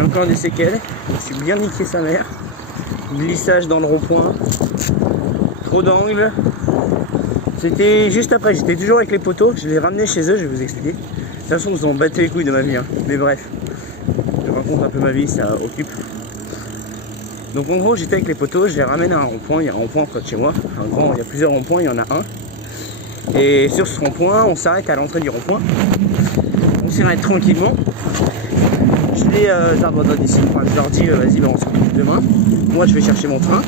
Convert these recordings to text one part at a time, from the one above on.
J'ai encore des séquelles. Je me suis bien niqué sa mère. Glissage dans le rond-point. Trop d'angles. C'était juste après, j'étais toujours avec les poteaux. Je les ramenais chez eux, je vais vous expliquer. De toute façon, vous en battez les couilles de ma vie. Hein. Mais bref, je raconte un peu ma vie, ça occupe. Donc en gros, j'étais avec les poteaux, je les ramène à un rond-point. Il y a un rond-point près de chez moi. Il y a plusieurs ronds-points, il y en a un. Et sur ce rond-point, on s'arrête à l'entrée du rond-point. On s'arrête tranquillement. Je les abandonne ici. Enfin, je leur dis, vas-y, on se retrouve demain. Moi, je vais chercher mon train.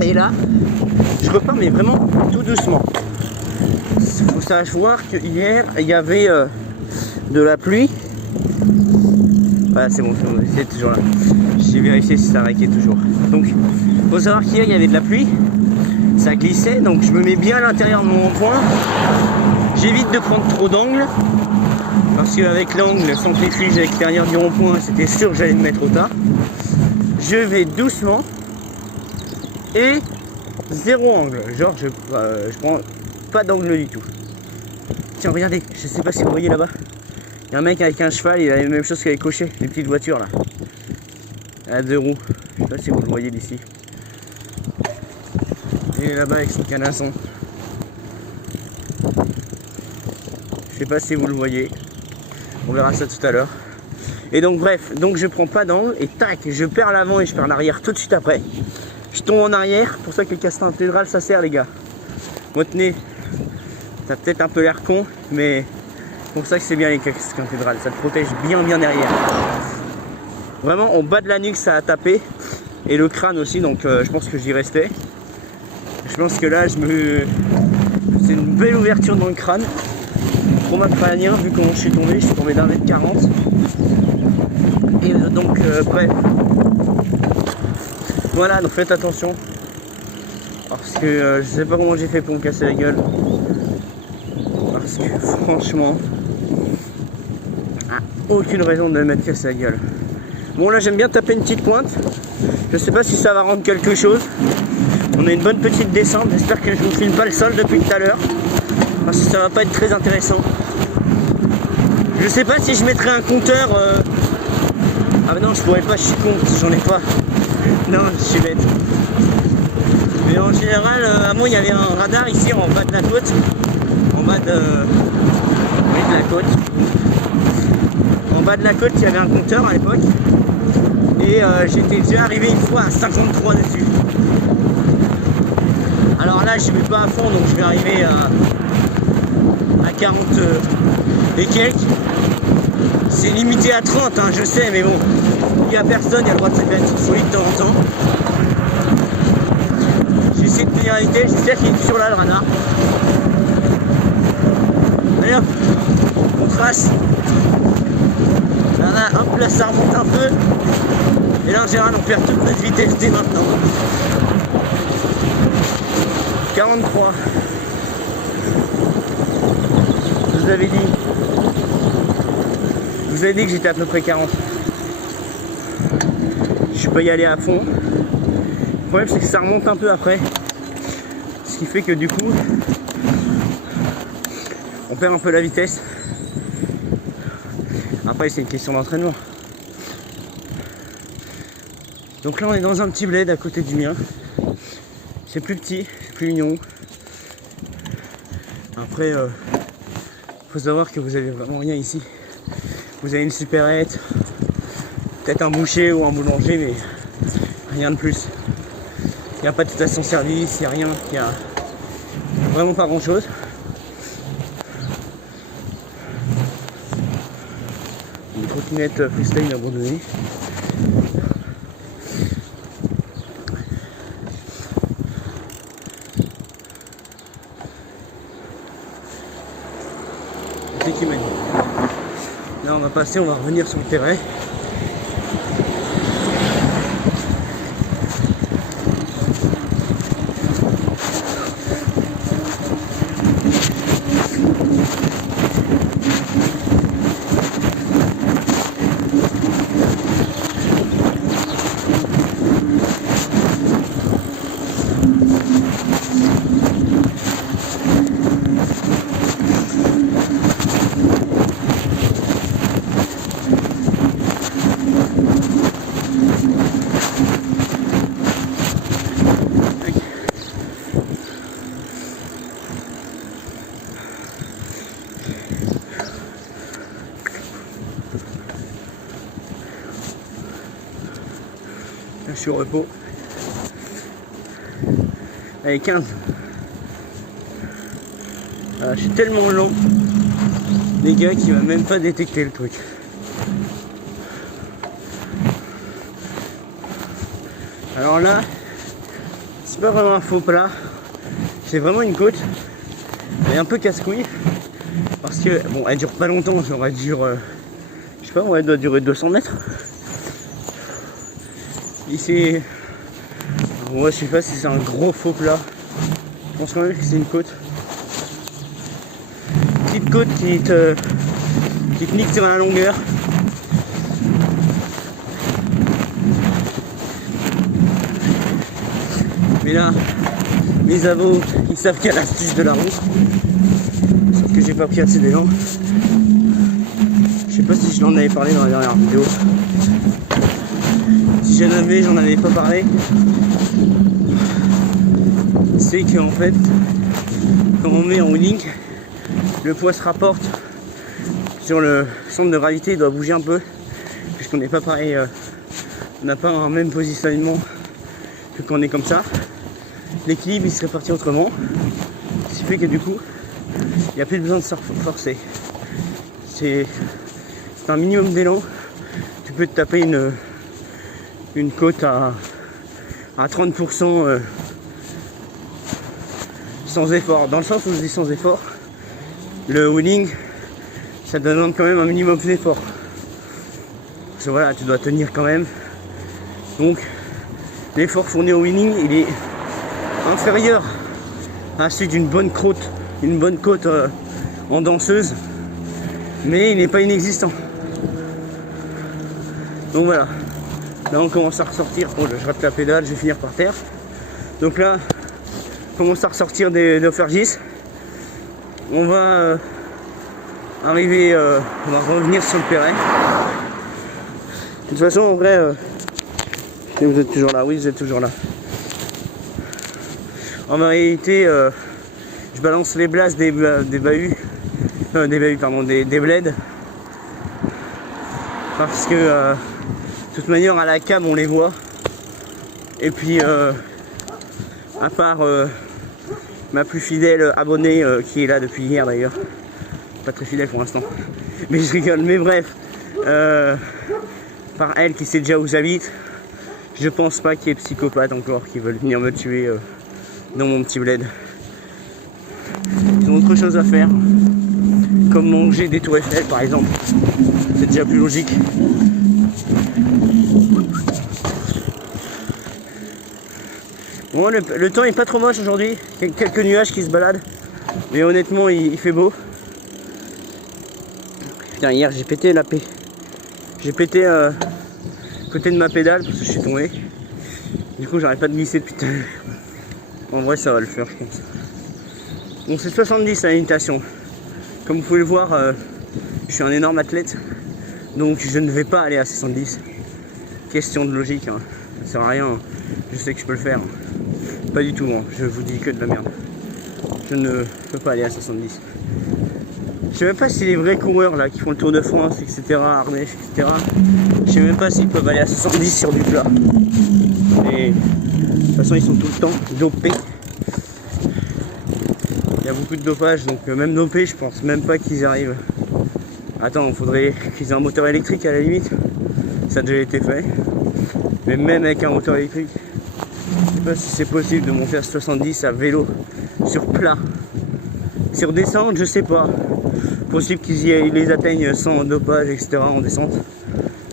Et là, je repars, mais vraiment tout doucement. Il faut savoir que hier, il y avait de la pluie. Voilà, c'est bon, c'est toujours là. J'ai vérifié si ça raquait toujours. Donc, il faut savoir qu'hier, il y avait de la pluie. Ça glissait, donc je me mets bien à l'intérieur de mon rond-point. J'évite de prendre trop d'angles. Parce qu'avec l'angle centrifuge à l'extérieur du rond-point, c'était sûr que j'allais me mettre au tas. Je vais doucement. Et zéro angle. Genre, je prends pas d'angle du tout. Tiens, regardez, je sais pas si vous voyez là-bas. Il y a un mec avec un cheval, il a la même chose qu'avec Cocher, les petites voitures là. À 2 roues. Je sais pas si vous le voyez d'ici. Et là-bas avec son canasson. Je sais pas si vous le voyez. On verra ça tout à l'heure. Et donc bref, donc je prends pas d'angle et tac, je perds l'avant et je perds l'arrière tout de suite après. Je tombe en arrière, pour ça que les casques intégrales ça sert les gars. Moi tenez, ça a peut-être un peu l'air con, mais pour ça que c'est bien les casques intégrales, ça te protège bien derrière. Vraiment en bas de la nuque ça a tapé, et le crâne aussi, donc je pense que j'y restais. Je pense que là c'est une belle ouverture dans le crâne. Trauma crânien, vu comment je suis tombé d'un mètre 40. Et donc bref. Voilà, donc faites attention. Parce que je sais pas comment j'ai fait pour me casser la gueule. Parce que franchement, aucune raison de m'être cassé la gueule. Bon là j'aime bien taper une petite pointe. Je sais pas si ça va rendre quelque chose. On a une bonne petite descente. J'espère que je vous filme pas le sol depuis tout à l'heure. Parce que ça va pas être très intéressant. Je sais pas si je mettrai un compteur. Ah mais non, je pourrais pas, je suis con, j'en ai pas. Non, je suis bête. Mais en général, à moi il y avait un radar ici en bas de la côte. En bas de... Oui, de la côte. En bas de la côte, il y avait un compteur à l'époque. Et j'étais déjà arrivé une fois à 53 dessus. Alors là, je vais pas à fond, donc je vais arriver à 40 et quelques. C'est limité à 30, hein, je sais, mais bon, il n'y a personne, il y a le droit de se faire une petite folie de temps en temps. J'essaie de tenir la vitesse, j'espère qu'il est toujours là le radar. Allez hop, on trace. Là, hop, là ça remonte un peu. Et là en général on perd toute notre vitesse dès maintenant. 43. Je vous avais dit. Je vous avais dit que j'étais à peu près 40. Je peux y aller à fond. Le problème c'est que ça remonte un peu après. Ce qui fait que du coup on perd un peu la vitesse. Après c'est une question d'entraînement. Donc là on est dans un petit bled à côté du mien. C'est plus petit, c'est plus mignon. Après faut savoir que vous avez vraiment rien ici. Vous avez une supérette, peut-être un boucher ou un boulanger, mais rien de plus. Il n'y a pas de station-service, il n'y a rien, il n'y a vraiment pas grand-chose. Une trottinette freestyle abandonnée. C'est qui m'a dit. Là on va passer, on va revenir sur le terrain. suis au repos. Allez, 15. Je suis tellement lent, les gars, qu'il va même pas détecter le truc. Alors là, c'est pas vraiment un faux plat, c'est vraiment une côte. Elle est un peu casse-couille parce que bon, elle dure pas longtemps, genre elle dure, je sais pas, elle doit durer 200 mètres. Ici, ouais, je sais pas si c'est un gros faux plat. Je pense quand même que c'est une côte. Petite côte qui te nique sur la longueur. Mais là, mes avos, ils savent qu'il y a l'astuce de la roue. Sauf que j'ai pas pris assez d'élan. Je sais pas si je l'en avais parlé dans la dernière vidéo. Si j'en avais pas parlé. C'est qu'en fait, quand on met en wheeling, le poids se rapporte sur le centre de gravité, il doit bouger un peu, puisqu'on n'est pas pareil, on n'a pas un même positionnement que quand on est comme ça. L'équilibre il se répartit autrement, ce qui fait que du coup, il n'y a plus besoin de se forcer. C'est un minimum d'élan. Tu peux te taper une côte à 30% sans effort. Dans le sens où je dis sans effort, le wheeling, ça demande quand même un minimum d'effort. Parce que voilà, tu dois tenir quand même. Donc, l'effort fourni au wheeling, il est inférieur à celui d'une bonne côte, en danseuse, mais il n'est pas inexistant. Donc voilà, là on commence à ressortir. Bon, je rate la pédale, je vais finir par terre. Donc là, on commence à ressortir des Offergis. On va arriver, on va revenir sur le Perret. De toute façon, en vrai, vous êtes toujours là, oui, vous êtes toujours là. En réalité, je balance les blasts des bleds, parce que de toute manière à la cam on les voit. Et puis à part ma plus fidèle abonnée qui est là depuis hier d'ailleurs, pas très fidèle pour l'instant, mais je rigole, mais bref, par elle qui sait déjà où j'habite, je pense pas qu'il y ait psychopathes encore qui veulent venir me tuer dans mon petit bled. Ils ont autre chose à faire, comme manger des tours Eiffel par exemple, c'est déjà plus logique. Bon, le temps est pas trop moche aujourd'hui, quelques nuages qui se baladent, mais honnêtement il fait beau. Putain, hier j'ai pété côté de ma pédale parce que je suis tombé. Du coup j'arrête pas de glisser depuis tout à l'heure. En vrai ça va le faire je pense. Bon, c'est 70 à l'imitation. Comme vous pouvez le voir, je suis un énorme athlète, donc je ne vais pas aller à 70. Question de logique, hein. Ça sert à rien, hein. Je sais que je peux le faire. Pas du tout, hein. Je vous dis que de la merde. Je ne peux pas aller à 70. Je sais même pas si les vrais coureurs là qui font le Tour de France, etc., Ardèche, etc., je sais même pas s'ils peuvent aller à 70 sur du plat. Et de toute façon ils sont tout le temps dopés. Il y a beaucoup de dopage, donc même dopés, je pense même pas qu'ils arrivent. Attends, il faudrait qu'ils aient un moteur électrique à la limite. Ça a déjà été fait. Mais même avec un moteur électrique, je sais pas si c'est possible de monter à 70 à vélo, sur plat. Sur descente, je sais pas. Possible qu'ils les atteignent sans dopage, etc. en descente.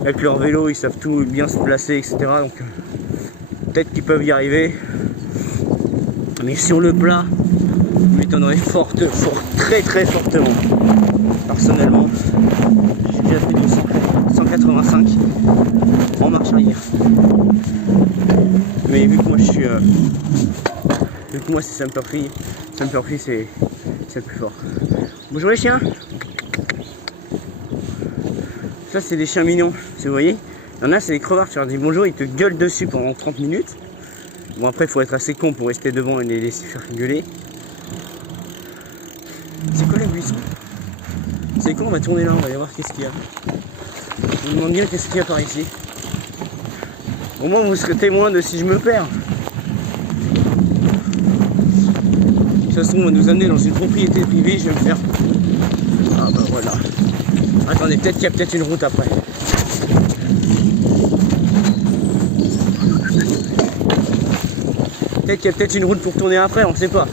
Avec leur vélo, ils savent tout bien se placer, etc. Donc peut-être qu'ils peuvent y arriver. Mais sur le plat, je m'étonnerais très très fortement. Personnellement, j'ai déjà fait du 185 en marche arrière. Mais vu que moi je suis vu que moi c'est Semperfi c'est le plus fort. Bonjour les chiens. Ça c'est des chiens mignons, vous voyez. Il y en a c'est des crevards, tu leur dis bonjour, ils te gueulent dessus pendant 30 minutes. Bon après il faut être assez con pour rester devant et les laisser faire gueuler. C'est quoi les buissons? C'est con, on va tourner là, on va aller voir qu'est-ce qu'il y a. Je me demande bien qu'est-ce qu'il y a par ici. Au moins vous serez témoin de si je me perds. De toute façon on va nous amener dans une propriété privée, je vais me faire. Ah bah voilà. Attendez, peut-être qu'il y a peut-être une route après. Peut-être qu'il y a peut-être une route pour tourner après, on sait pas.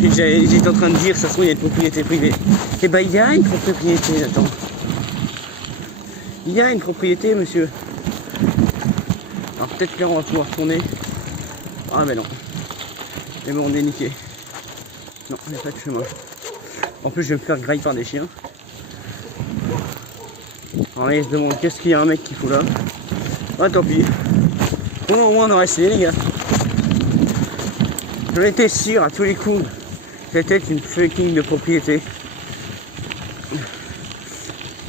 J'étais en train de dire, ça se trouve il y a une propriété privée. Et bah il y a une propriété, attends. Il y a une propriété, monsieur. Alors peut-être que là on va pouvoir tourner. Ah mais non. Et bon on est niqué. Non, il n'y a pas de chemin. En plus je vais me faire grailler par des chiens. Alors ils se demandent qu'est-ce qu'il y a un mec qui fout là. Ah tant pis. Bon au moins on aura essayé les gars. J'en étais sûr à tous les coups. C'était une fucking de propriété.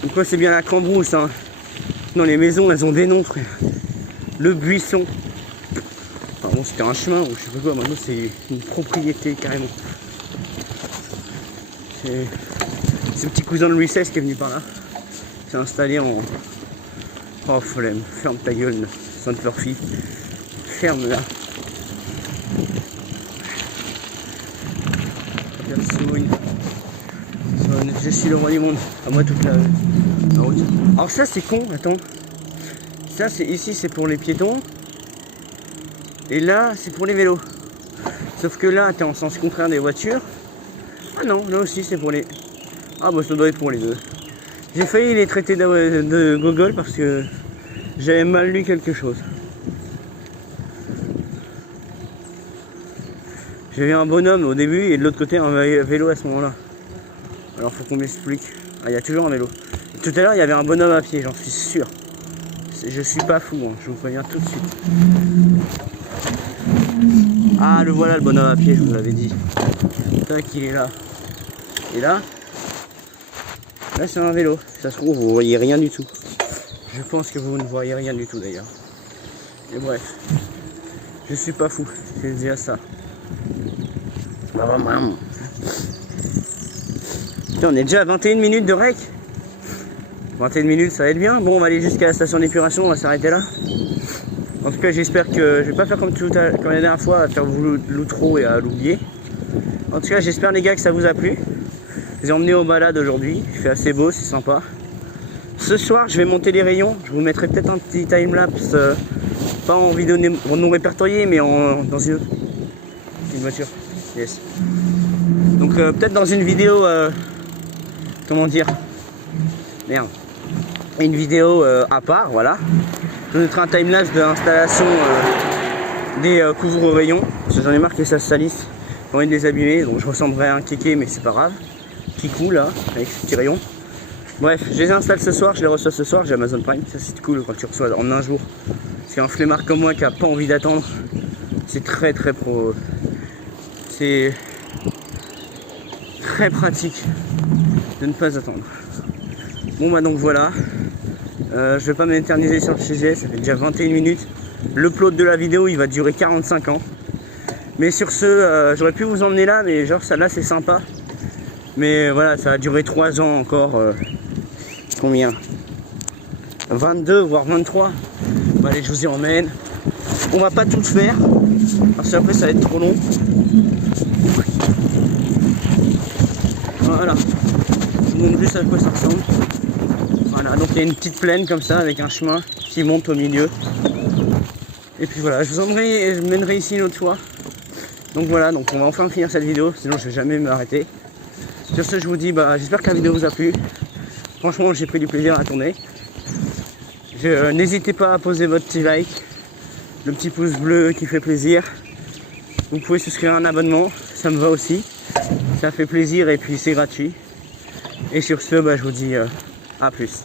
Donc quoi c'est bien la Cambrousse hein. Non les maisons elles ont des noms frère. Le buisson. Enfin bon c'était un chemin ou je sais pas quoi, maintenant c'est une propriété carrément. C'est le petit cousin de Louis XVI qui est venu par là. Il s'est installé en. Oh flemme, ferme ta gueule, Sainte-Fleur-Fille. Ferme là. Je suis le roi du monde. À moi toute la route. Alors ça c'est con, attends. Ça c'est ici c'est pour les piétons. Et là c'est pour les vélos. Sauf que là t'es en sens contraire des voitures. Ah non, là aussi c'est pour les. Ah bah ça doit être pour les deux. J'ai failli les traiter de gogol parce que j'avais mal lu quelque chose. J'ai vu un bonhomme au début et de l'autre côté un vélo à ce moment-là. Alors faut qu'on m'explique. Ah il y a toujours un vélo. Tout à l'heure il y avait un bonhomme à pied, j'en suis sûr. Je suis pas fou, hein, je vous préviens tout de suite. Ah le voilà le bonhomme à pied, je vous l'avais dit. Tac, il est là. Et là c'est un vélo. Ça se trouve vous voyez rien du tout. Je pense que vous ne voyez rien du tout d'ailleurs. Et bref. Je suis pas fou, c'est déjà ça. Putain, on est déjà à 21 minutes de rec. 21 minutes ça va être bien. Bon on va aller jusqu'à la station d'épuration, on va s'arrêter là. En tout cas j'espère que je vais pas faire comme la dernière fois, à faire l'outro et à l'oublier. En tout cas j'espère les gars que ça vous a plu. Je vous ai emmené aux balades aujourd'hui, il fait assez beau, c'est sympa. Ce soir je vais monter les rayons, je vous mettrai peut-être un petit timelapse, pas en vidéo non répertoriée mais dans une voiture. Yes. Donc peut-être dans une vidéo, comment dire, merde, une vidéo à part, voilà. Je vous mettrai un timelapse de l'installation des couvre-rayons, parce que j'en ai marre que ça se salisse, j'ai envie de les abîmer, donc je ressemblerai à un kéké mais c'est pas grave. Kikou là, avec ce petit rayon. Bref, je les installe ce soir, je les reçois ce soir, j'ai Amazon Prime, ça c'est cool quand tu reçois en un jour. C'est un flemmard comme moi qui a pas envie d'attendre, c'est très pro. C'est très pratique de ne pas attendre. Bon bah donc voilà, je vais pas m'éterniser sur le sujet, ça fait déjà 21 minutes. L'upload de la vidéo il va durer 45 ans. Mais sur ce, j'aurais pu vous emmener là, mais genre ça là c'est sympa. Mais voilà, ça a duré 3 ans encore. Combien 22 voire 23. Bon, allez, je vous y emmène. On va pas tout faire, parce qu'après ça va être trop long. Voilà, je vous montre juste à quoi ça ressemble. Voilà, donc il y a une petite plaine comme ça avec un chemin qui monte au milieu. Et puis voilà, je vous emmènerai et je mènerai ici une autre fois. Donc voilà, donc on va enfin finir cette vidéo, sinon je vais jamais m'arrêter. Sur ce, je vous dis, j'espère que la vidéo vous a plu. Franchement, j'ai pris du plaisir à tourner. N'hésitez pas à poser votre petit like, le petit pouce bleu qui fait plaisir. Vous pouvez souscrire un abonnement, ça me va aussi. Ça fait plaisir et puis c'est gratuit. Et sur ce, je vous dis à plus.